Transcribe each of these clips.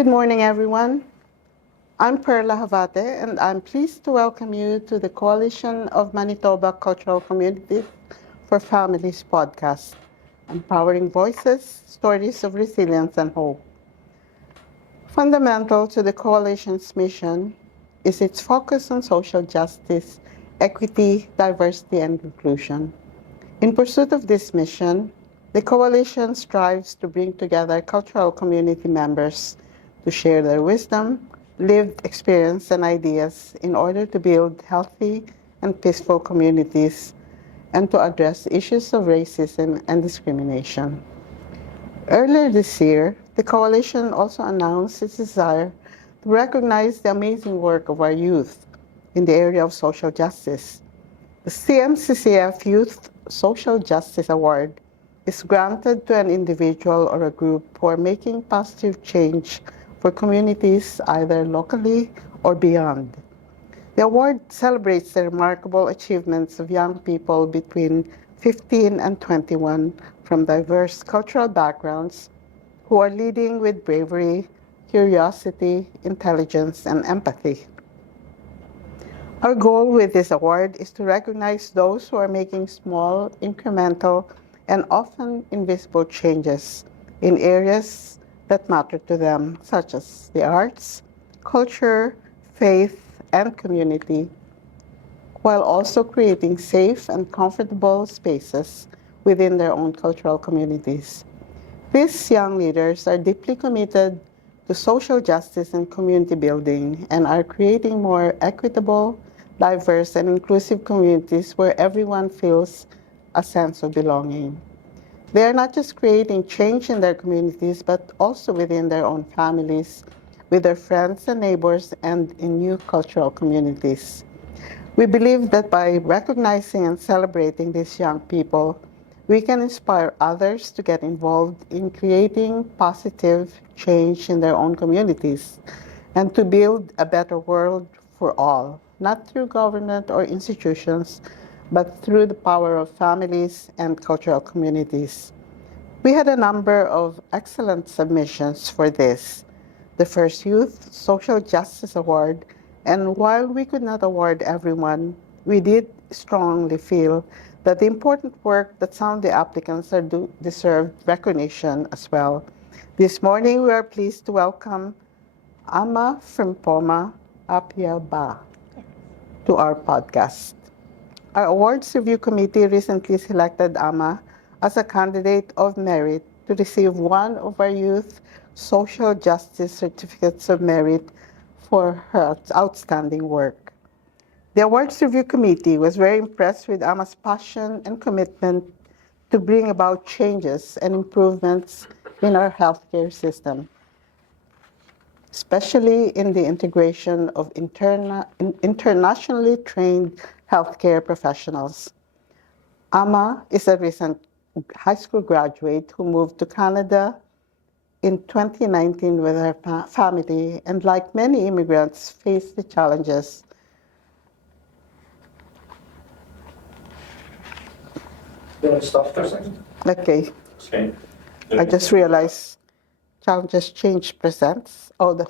Good morning, everyone. I'm Perla Havate, and I'm pleased to welcome you to the Coalition of Manitoba Cultural Communities for Families podcast, empowering voices, stories of resilience and hope. Fundamental to the Coalition's mission is its focus on social justice, equity, diversity, and inclusion. In pursuit of this mission, the Coalition strives to bring together cultural community members to share their wisdom, lived experience, and ideas in order to build healthy and peaceful communities and to address issues of racism and discrimination. Earlier this year, the Coalition also announced its desire to recognize the amazing work of our youth in the area of social justice. The CMCCF Youth Social Justice Award is granted to an individual or a group who are making positive change for communities either locally or beyond. The award celebrates the remarkable achievements of young people between 15 and 21 from diverse cultural backgrounds who are leading with bravery, curiosity, intelligence, and empathy. Our goal with this award is to recognize those who are making small, incremental, and often invisible changes in areas that matter to them, such as the arts, culture, faith, and community, while also creating safe and comfortable spaces within their own cultural communities. These young leaders are deeply committed to social justice and community building and are creating more equitable, diverse, and inclusive communities where everyone feels a sense of belonging. They are not just creating change in their communities, but also within their own families, with their friends and neighbors, and in new cultural communities. We believe that by recognizing and celebrating these young people, we can inspire others to get involved in creating positive change in their own communities and to build a better world for all, not through government or institutions, but through the power of families and cultural communities. We had a number of excellent submissions for this, the first Youth Social Justice Award, and while we could not award everyone, we did strongly feel that the important work that some of the applicants deserve recognition as well. This morning, we are pleased to welcome Ama Frimpoma Apea to our podcast. Our Awards Review Committee recently selected Ama as a candidate of merit to receive one of our Youth Social Justice Certificates of Merit for her outstanding work. The Awards Review Committee was very impressed with Ama's passion and commitment to bring about changes and improvements in our healthcare system, especially in the integration of internationally trained healthcare professionals. Ama is a recent high school graduate who moved to Canada in 2019 with her family, and like many immigrants, faced the challenges You want to stop for a second? Okay. Okay. I just realized challenges change presents. Go back.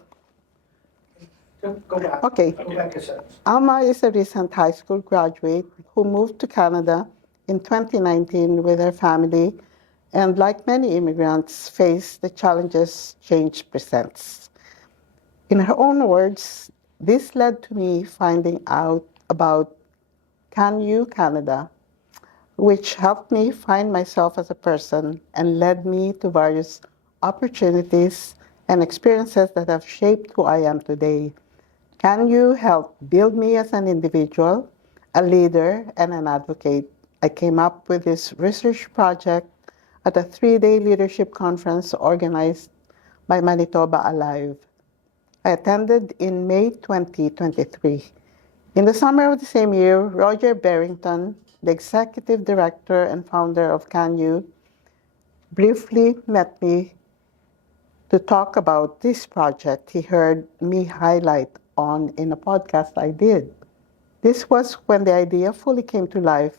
Okay. Go back a second. Alma is a recent high school graduate who moved to Canada in 2019 with her family, and like many immigrants, faced the challenges change presents. In her own words, this led to me finding out about Can You Canada, which helped me find myself as a person and led me to various opportunities and experiences that have shaped who I am today. Can you help build me as an individual, a leader, and an advocate? I came up with this research project at a 3-day leadership conference organized by Manitoba Alive. I attended in May 2023. In the summer of the same year, Roger Barrington, the executive director and founder of Can You, briefly met me to talk about this project he heard me highlight on in a podcast I did. This was when the idea fully came to life.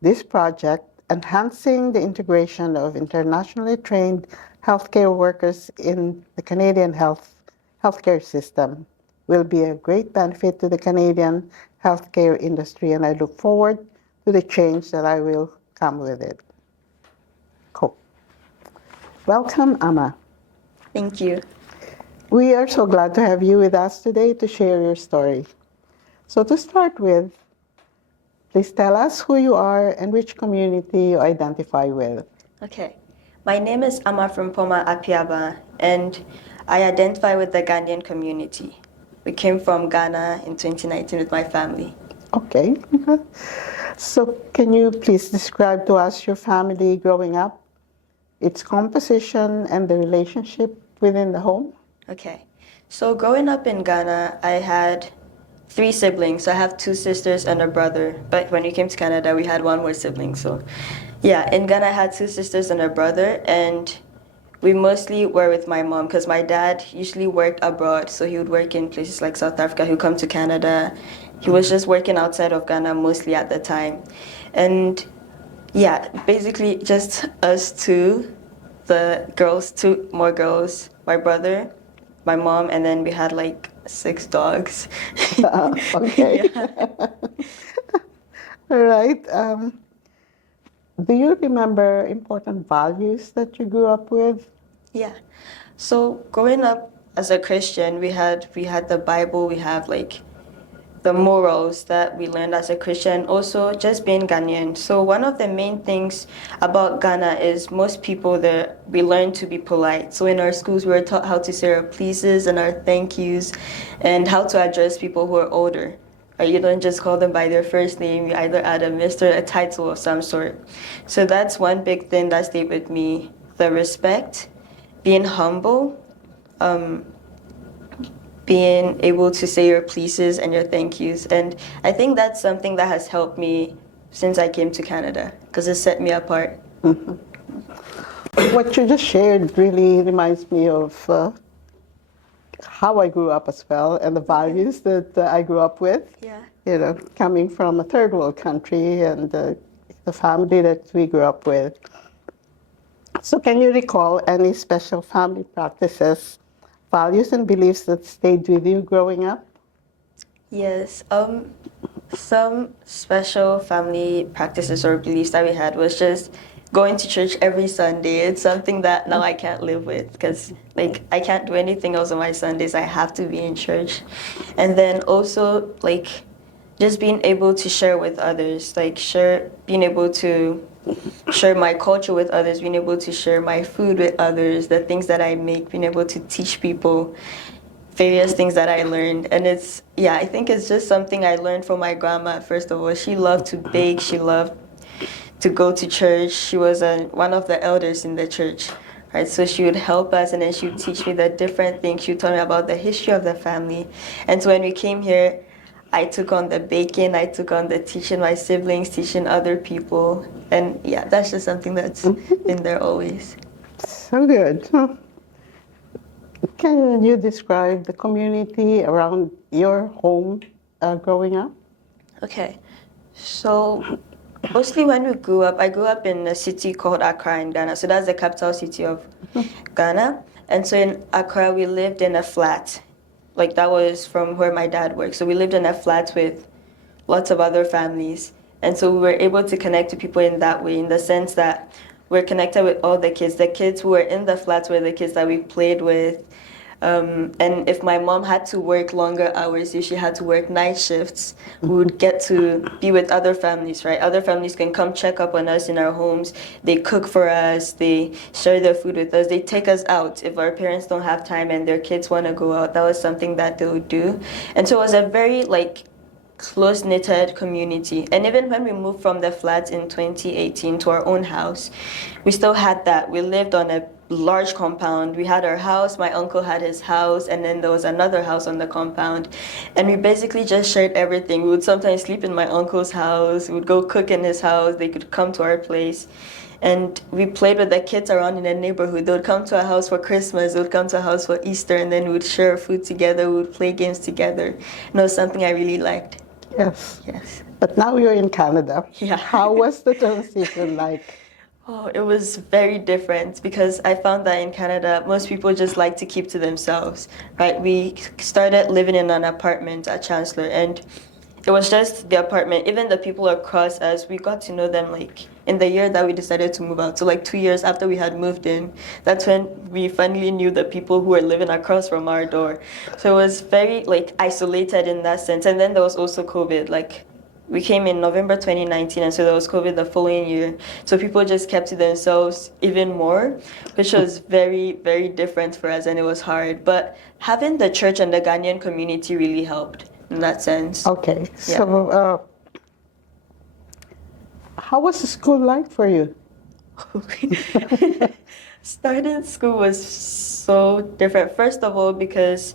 This project, enhancing the integration of internationally trained healthcare workers in the Canadian healthcare system will be a great benefit to the Canadian healthcare industry, and I look forward to the change that I will come with it. Cool. Welcome, Amma. Thank you. We are so glad to have you with us today to share your story. So to start with, please tell us who you are and which community you identify with. Okay. My name is Amma from Poma Apea, and I identify with the Ghanaian community. We came from Ghana in 2019 with my family. Okay. So can you please describe to us your family growing up, its composition, and the relationship within the home? Okay. So growing up in Ghana, I had 3 siblings. I have 2 sisters and a brother. But when we came to Canada, we had 1 more sibling. So yeah, in Ghana, I had 2 sisters and a brother. And we mostly were with my mom because my dad usually worked abroad. So he would work in places like South Africa. He would come to Canada. He was just working outside of Ghana mostly at the time. And yeah, basically just us 2, the girls, 2 more girls, my brother, my mom, and then we had like 6 dogs. Okay. Yeah. All right. Do you remember important values that you grew up with? Yeah. So growing up as a Christian, we had the Bible, we have like the morals that we learned as a Christian, also just being Ghanaian. So one of the main things about Ghana is most people there, we learn to be polite. So in our schools, we were taught how to say our pleases and our thank yous and how to address people who are older. You don't just call them by their first name, you either add a Mr., a title of some sort. So that's one big thing that stayed with me, the respect, being humble, being able to say your pleases and your thank yous. And I think that's something that has helped me since I came to Canada because it set me apart. What you just shared really reminds me of how I grew up as well and the values that I grew up with. Yeah. You know, coming from a third world country and the family that we grew up with. So can you recall any special family practices, values and beliefs that stayed with you growing up? Yes. Some special family practices or beliefs that we had was just going to church every Sunday. It's something that now I can't live with because like I can't do anything else on my Sundays. I have to be in church. And then also like just being able to share with others, like being able to share my culture with others, being able to share my food with others, the things that I make, being able to teach people various things that I learned. And I think it's just something I learned from my grandma, first of all. She loved to bake, she loved to go to church. She was one of the elders in the church, right? So she would help us and then she would teach me the different things. She would tell me about the history of the family. And so when we came here, I took on the baking, I took on the teaching my siblings, teaching other people. And yeah, that's just something that's been there always. So good. Can you describe the community around your home growing up? Okay, so mostly when we grew up, I grew up in a city called Accra in Ghana. So that's the capital city of Ghana. And so in Accra, we lived in a flat. Like that was from where my dad worked. So we lived in a flat with lots of other families. And so we were able to connect to people in that way, in the sense that we're connected with all the kids. The kids who were in the flats were the kids that we played with. And if my mom had to work longer hours, if she had to work night shifts, we would get to be with other families, right? Other families can come check up on us in our homes. They cook for us. They share their food with us. They take us out if our parents don't have time and their kids want to go out. That was something that they would do. And so it was a very close-knitted community. And even when we moved from the flat in 2018 to our own house, we still had that. We lived on a large compound. We had our house, my uncle had his house, and then there was another house on the compound. And we basically just shared everything. We would sometimes sleep in my uncle's house. We would go cook in his house. They could come to our place. And we played with the kids around in the neighborhood. They would come to our house for Christmas. They would come to our house for Easter, and then we would share food together. We would play games together. And it was something I really liked. Yes. Yes. But now you're in Canada. Yeah. How was the transition like? Oh, it was very different because I found that in Canada, most people just like to keep to themselves, right? We started living in an apartment at Chancellor, and it was just the apartment. Even the people across us, we got to know them like in the year that we decided to move out. So like 2 years after we had moved in, that's when we finally knew the people who were living across from our door. So it was very like isolated in that sense. And then there was also COVID. Like we came in November 2019, and so there was COVID the following year. So people just kept to themselves even more, which was very, very different for us, and it was hard. But having the church and the Ghanaian community really helped in that sense. Okay, Yeah. so how was the school like for you? Starting school was so different. First of all, because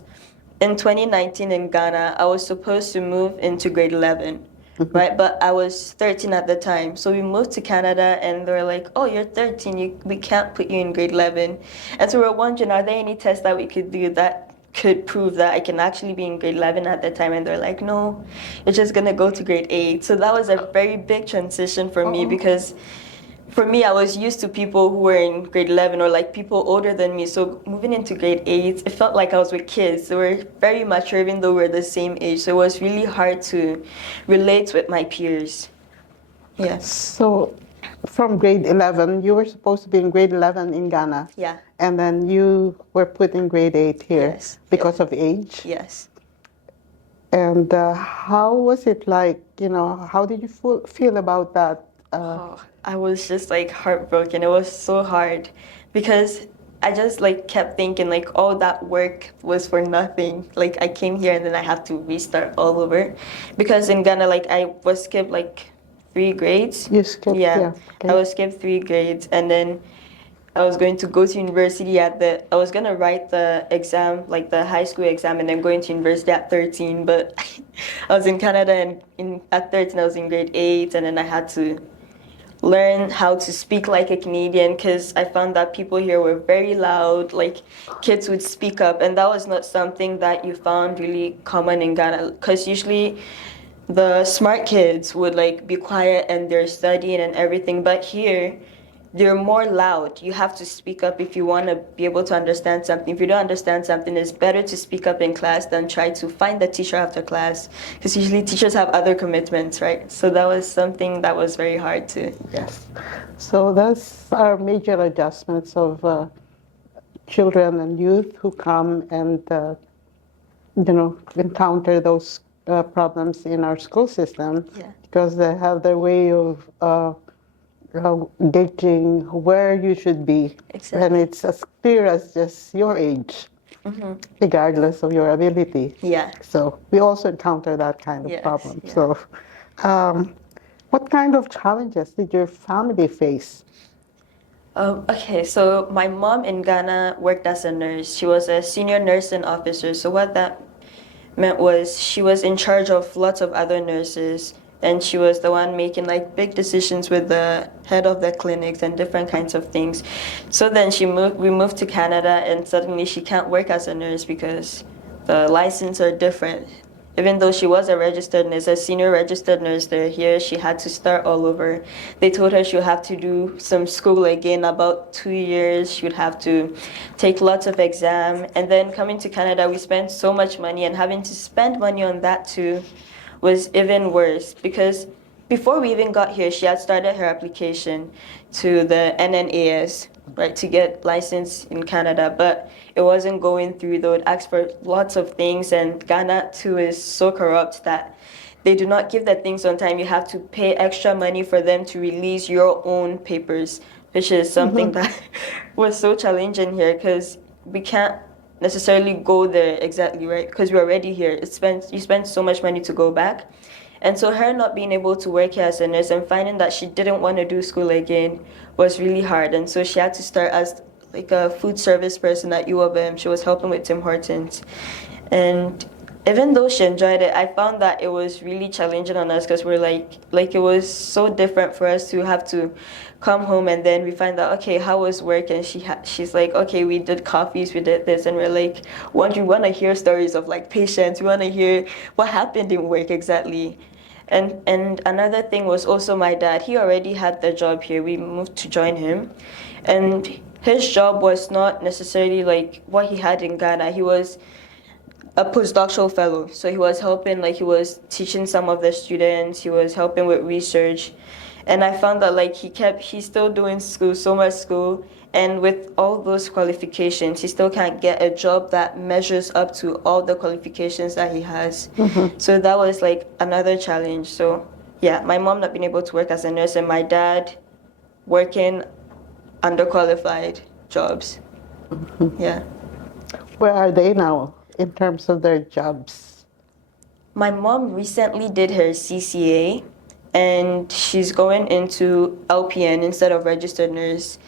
in 2019 in Ghana, I was supposed to move into grade 11, right? But I was 13 at the time. So we moved to Canada, and they were like, oh, you're 13, we can't put you in grade 11. And so we were wondering, are there any tests that we could do that could prove that I can actually be in grade 11 at the time? And they're like, no, you're just going to go to grade 8. So that was a very big transition for me because for me, I was used to people who were in grade 11 or like people older than me. So moving into grade 8, it felt like I was with kids. They were very mature even though we were the same age. So it was really hard to relate with my peers. Yes. So from grade 11, you were supposed to be in grade 11 in Ghana. Yeah. And then you were put in grade 8 here Yes. because of age. Yes. And how was it like, how did you feel about that? Oh, I was just like heartbroken. It was so hard because I just like kept thinking like all that work was for nothing. Like I came here and then I have to restart all over because in Ghana like I was skipped like 3 grades. You skipped, yeah. Okay. I was skipped 3 grades, and then I was going to go to university I was gonna write the exam, like the high school exam, and then going to university at 13. But I was in Canada, and at 13 I was in grade 8, and then I had to learn how to speak like a Canadian because I found that people here were very loud, like kids would speak up, and that was not something that you found really common in Ghana because usually the smart kids would like be quiet and they're studying and everything, but here they're more loud. You have to speak up if you want to be able to understand something. If you don't understand something, it's better to speak up in class than try to find the teacher after class because usually teachers have other commitments, right? So that was something that was very hard to. Yes. So those are major adjustments of children and youth who come and, encounter those problems in our school system because they have their way of gauging where you should be. Exactly. And it's as clear as just your age, regardless of your ability. Yeah. So we also encounter that kind of Yes, problem. yeah. So what kind of challenges did your family face? Okay, so my mom in Ghana worked as a nurse. She was a senior nursing officer. So what that meant was she was in charge of lots of other nurses, and she was the one making like big decisions with the head of the clinics and different kinds of things. So then we moved to Canada, and suddenly she can't work as a nurse because the licenses are different. Even though she was a registered nurse, a senior registered nurse there, here she had to start all over. They told her she would have to do some school again, about 2 years. She would have to take lots of exam. And then coming to Canada, we spent so much money, and having to spend money on that too was even worse because before we even got here, she had started her application to the NNAS, right, to get license in Canada, but it wasn't going through. They would ask for lots of things, and Ghana too is so corrupt that they do not give the things on time. You have to pay extra money for them to release your own papers, which is something that was so challenging here because we can't necessarily go there exactly, right? Because we're already here. You spend so much money to go back. And so her not being able to work here as a nurse and finding that she didn't want to do school again was really hard. And so she had to start as like a food service person at U of M. She was helping with Tim Hortons. And even though she enjoyed it, I found that it was really challenging on us because we're like it was so different for us to have to come home and then we find out, okay, how was work? And she's like, okay, we did coffees, we did this, and we're like, we want to hear stories of like patients. We want to hear what happened in work exactly. And another thing was also my dad. He already had the job here. We moved to join him. And his job was not necessarily like what he had in Ghana. He was a postdoctoral fellow. So he was helping, like he was teaching some of the students, he was helping with research. And I found that like he's still doing school, so much school. And with all those qualifications, he still can't get a job that measures up to all the qualifications that he has. So that was like another challenge. So yeah, my mom not being able to work as a nurse and my dad working underqualified jobs. Yeah. Where are they now in terms of their jobs? My mom recently did her CCA and she's going into LPN instead of registered nurse.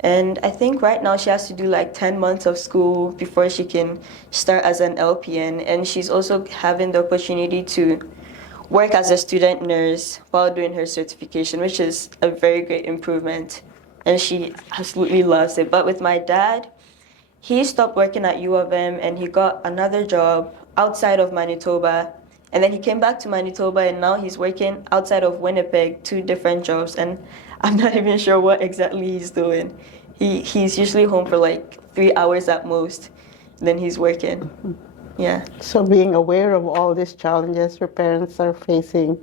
And I think right now she has to do like 10 months of school before she can start as an LPN. And she's also having the opportunity to work as a student nurse while doing her certification, which is a very great improvement. And she absolutely loves it. But with my dad, he stopped working at U of M and he got another job outside of Manitoba. And then he came back to Manitoba and now he's working outside of Winnipeg, 2 different jobs. And I'm not even sure what exactly he's doing. He's usually home for like 3 hours at most. Then he's working. Yeah. So being aware of all these challenges your parents are facing,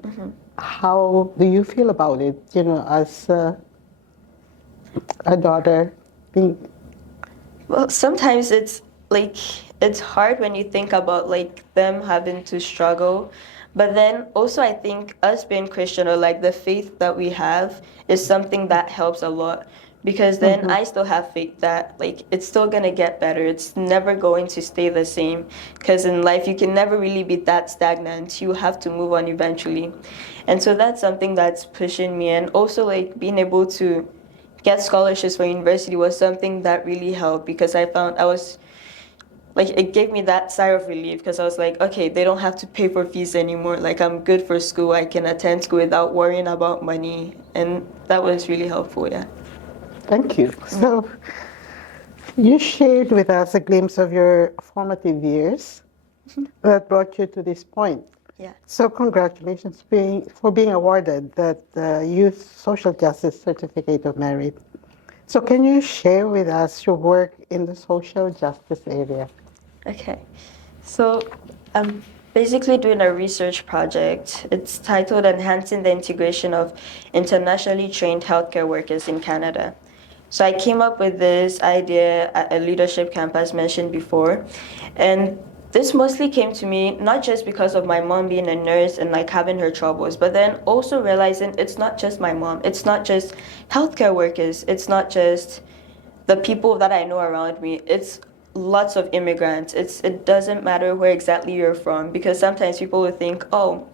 how do you feel about it, as a daughter? Well, sometimes it's like it's hard when you think about like them having to struggle. But then also I think us being Christian or like the faith that we have is something that helps a lot. Because then I still have faith that like it's still gonna get better. It's never going to stay the same. Because in life you can never really be that stagnant. You have to move on eventually. And so that's something that's pushing me. And also like being able to get scholarships for university was something that really helped because I found I was like it gave me that sigh of relief because I was like, okay, they don't have to pay for fees anymore. Like I'm good for school. I can attend school without worrying about money, and that was really helpful. Yeah. Thank you. So you shared with us a glimpse of your formative years that brought you to this point. Yeah. So congratulations for being awarded that Youth Social Justice Certificate of Merit. So can you share with us your work in the social justice area? Okay. So I'm basically doing a research project. It's titled Enhancing the Integration of Internationally Trained Healthcare Workers in Canada. So I came up with this idea at a leadership camp as mentioned before. And this mostly came to me not just because of my mom being a nurse and like having her troubles, but then also realizing it's not just my mom. It's not just healthcare workers. It's not just the people that I know around me. It's lots of immigrants. It doesn't matter where exactly you're from because sometimes people will think, oh,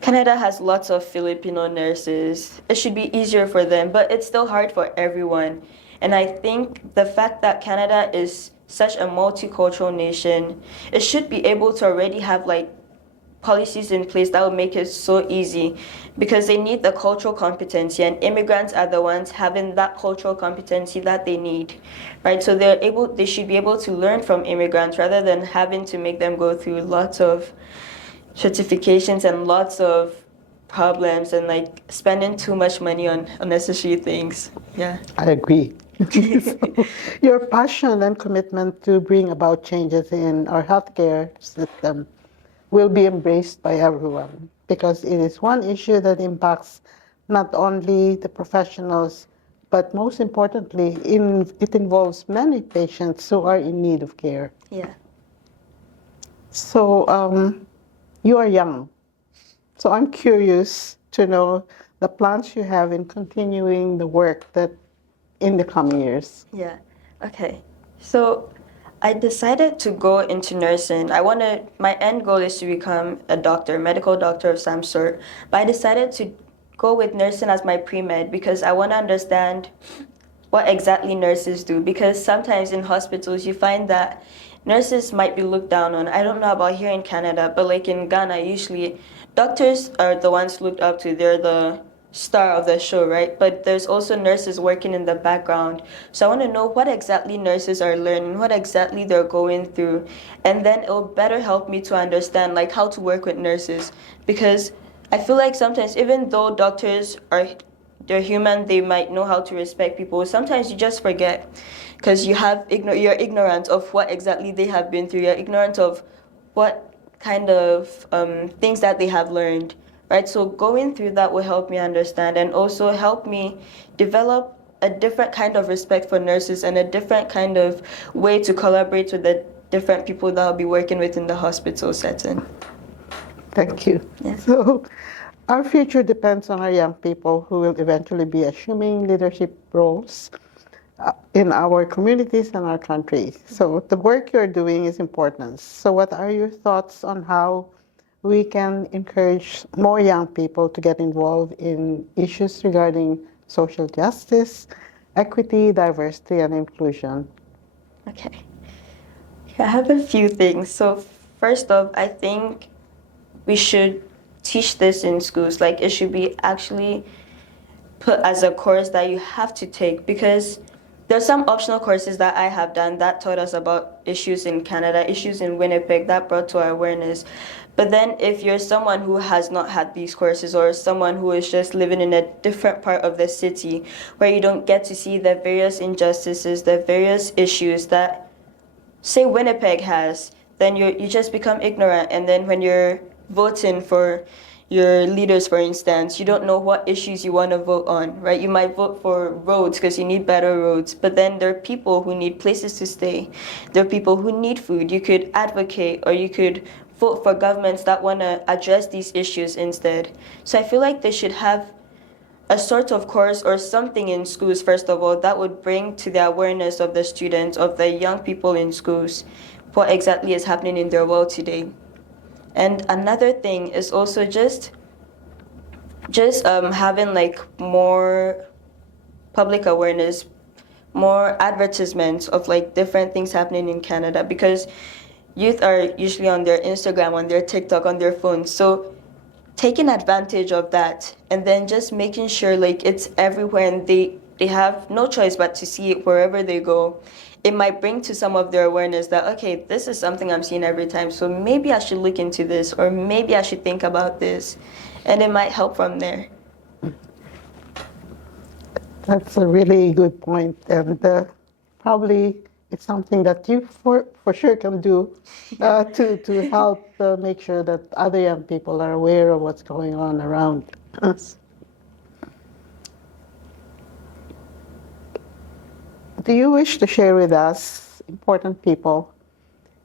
Canada has lots of Filipino nurses. It should be easier for them, but it's still hard for everyone. And I think the fact that Canada is such a multicultural nation, it should be able to already have like policies in place that will make it so easy because they need the cultural competency and immigrants are the ones having that cultural competency that they need, right? So they should be able to learn from immigrants rather than having to make them go through lots of certifications and lots of problems and like spending too much money on unnecessary things. Yeah. I agree. So, your passion and commitment to bring about changes in our healthcare system will be embraced by everyone because it is one issue that impacts not only the professionals, but most importantly, it involves many patients who are in need of care. Yeah. So you are young. So I'm curious to know the plans you have in continuing the work that in the coming years. Yeah. Okay. So I decided to go into nursing. My end goal is to become a doctor, medical doctor of some sort. But I decided to go with nursing as my pre-med because I want to understand what exactly nurses do. Because sometimes in hospitals you find that nurses might be looked down on. I don't know about here in Canada, but like in Ghana, usually doctors are the ones looked up to. They're the star of the show, right? But there's also nurses working in the background. So I want to know what exactly nurses are learning, what exactly they're going through. And then it'll better help me to understand like how to work with nurses. Because I feel like sometimes, even though doctors are they're human, they might know how to respect people. Sometimes you just forget because you're ignorant of what exactly they have been through. You're ignorant of what kind of things that they have learned, right? So going through that will help me understand and also help me develop a different kind of respect for nurses and a different kind of way to collaborate with the different people that I'll be working with in the hospital setting. Thank you. Yeah. So, our future depends on our young people who will eventually be assuming leadership roles in our communities and our country. So, the work you're doing is important. So, what are your thoughts on how we can encourage more young people to get involved in issues regarding social justice, equity, diversity, and inclusion? Okay. I have a few things. So first off, I think we should teach this in schools. Like it should be actually put as a course that you have to take because there's some optional courses that I have done that taught us about issues in Canada, issues in Winnipeg that brought to our awareness. But then if you're someone who has not had these courses or someone who is just living in a different part of the city where you don't get to see the various injustices, the various issues that say Winnipeg has, then you just become ignorant. And then when you're voting for your leaders, for instance, you don't know what issues you want to vote on, right? You might vote for roads because you need better roads, but then there are people who need places to stay. There are people who need food. You could advocate or you could vote for governments that want to address these issues instead. So I feel like they should have a sort of course or something in schools, first of all, that would bring to the awareness of the students, of the young people in schools, what exactly is happening in their world today. And another thing is also just having like more public awareness, more advertisements of like different things happening in Canada because youth are usually on their Instagram, on their TikTok, on their phones. So taking advantage of that and then just making sure like it's everywhere and they have no choice but to see it wherever they go, it might bring to some of their awareness that okay, this is something I'm seeing every time, so maybe I should look into this or maybe I should think about this, and it might help from there. That's a really good point, and probably it's something that you for sure can do to help make sure that other young people are aware of what's going on around us. Do you wish to share with us important people,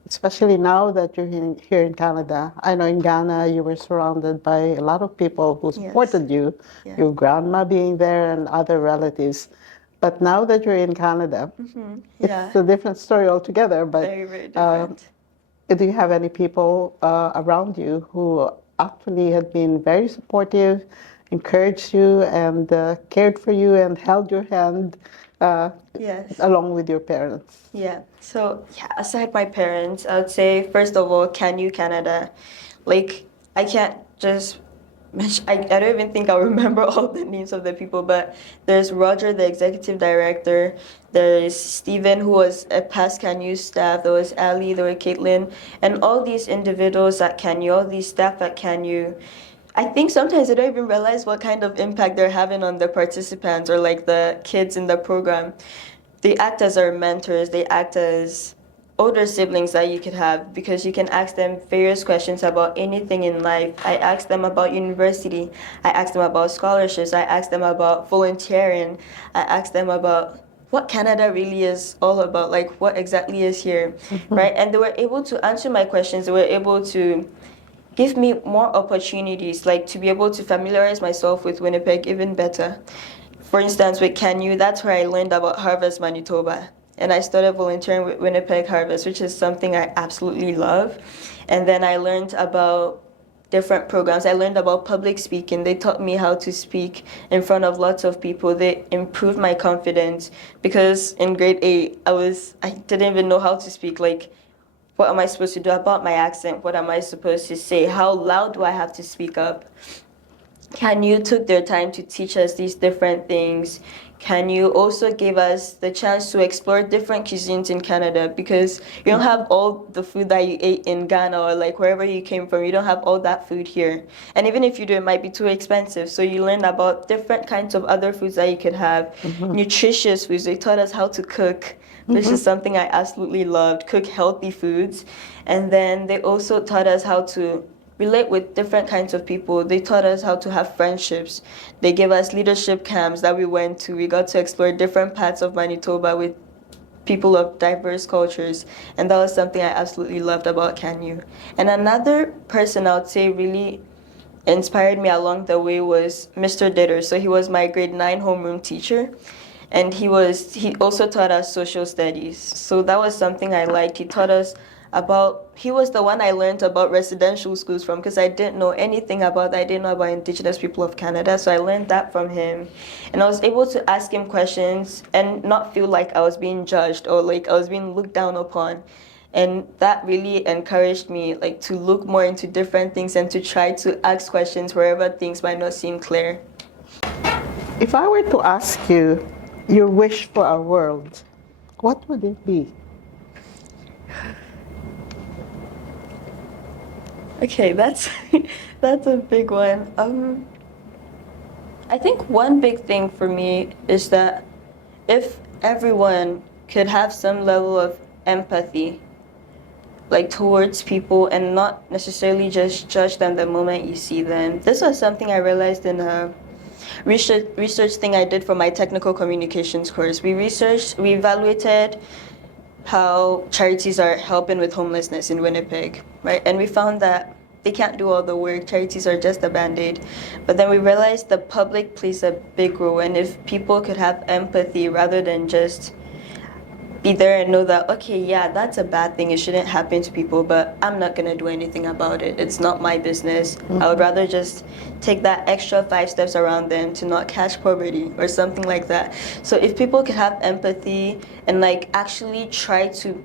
especially now that you're here in Canada? I know in Ghana you were surrounded by a lot of people who supported you, Yeah. your grandma being there and other relatives. But now that you're in Canada, Yeah. it's a different story altogether. But Very, very different. do you have any people around you who actually had been very supportive, encouraged you, and cared for you, and held your hand Yes. along with your parents? Yeah. So yeah, aside my parents, I would say first of all, Can You Canada? Like I can't just mention, I don't even think I'll remember all the names of the people, but there's Roger, the executive director. There's Stephen, who was a past Can You staff. There was Ali, there were Caitlin, and all these individuals at Can You, all these staff at Can You. I think sometimes they don't even realize what kind of impact they're having on the participants or like the kids in the program. They act as our mentors, they act as older siblings that you could have because you can ask them various questions about anything in life. I asked them about university, I asked them about scholarships, I asked them about volunteering, I asked them about what Canada really is all about, like what exactly is here, right? And they were able to answer my questions, they were able to give me more opportunities, like to be able to familiarize myself with Winnipeg even better. For instance, with Can You, that's where I learned about Harvest Manitoba. And I started volunteering with Winnipeg Harvest, which is something I absolutely love. And then I learned about different programs. I learned about public speaking. They taught me how to speak in front of lots of people. They improved my confidence because in grade 8, I didn't even know how to speak. Like, what am I supposed to do about my accent? What am I supposed to say? How loud do I have to speak up? CanU took their time to teach us these different things. CanU also gave us the chance to explore different cuisines in Canada, because you don't have all the food that you ate in Ghana or like wherever you came from. You don't have all that food here. And even if you do, it might be too expensive. So you learn about different kinds of other foods that you could have, nutritious foods. They taught us how to cook, which is something I absolutely loved, cook healthy foods. And then they also taught us how to relate with different kinds of people. They taught us how to have friendships. They gave us leadership camps that we went to. We got to explore different parts of Manitoba with people of diverse cultures, and that was something I absolutely loved about CanU. And another person I would say really inspired me along the way was Mr. Ditter. So he was my grade 9 homeroom teacher, and he also taught us social studies. So that was something I liked. He was the one I learned about residential schools from, because I didn't know anything about that. I didn't know about Indigenous people of Canada, so I learned that from him. And I was able to ask him questions and not feel like I was being judged or like I was being looked down upon. And that really encouraged me like to look more into different things and to try to ask questions wherever things might not seem clear. If I were to ask you your wish for our world, what would it be? Okay, that's a big one. I think one big thing for me is that if everyone could have some level of empathy, like towards people, and not necessarily just judge them the moment you see them. This was something I realized in a research thing I did for my technical communications course. We evaluated how charities are helping with homelessness in Winnipeg, right? And we found that they can't do all the work. Charities are just a band-aid. But then we realized the public plays a big role, and if people could have empathy rather than just be there and know that, okay, yeah, that's a bad thing, it shouldn't happen to people, but I'm not gonna do anything about it. It's not my business. I would rather just take that extra 5 steps around them to not catch poverty or something like that. So if people could have empathy and like actually try to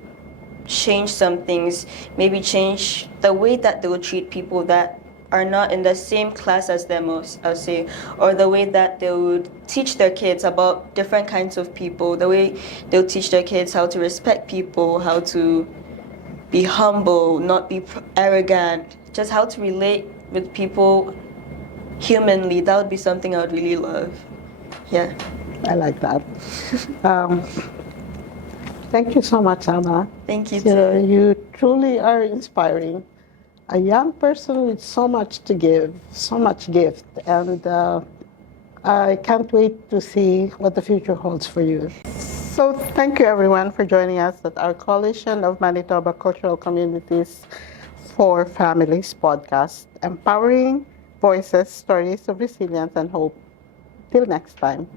change some things, maybe change the way that they would treat people that are not in the same class as them, I'll say, or the way that they would teach their kids about different kinds of people, the way they'll teach their kids how to respect people, how to be humble, not be arrogant, just how to relate with people humanly. That would be something I would really love. Yeah. I like that. Thank you so much, Anna. Thank you, You truly are inspiring. A young person with so much to give, so much gift, and I can't wait to see what the future holds for you. So thank you everyone for joining us at our Coalition of Manitoba Cultural Communities for Families podcast, empowering voices, stories of resilience and hope. Till next time.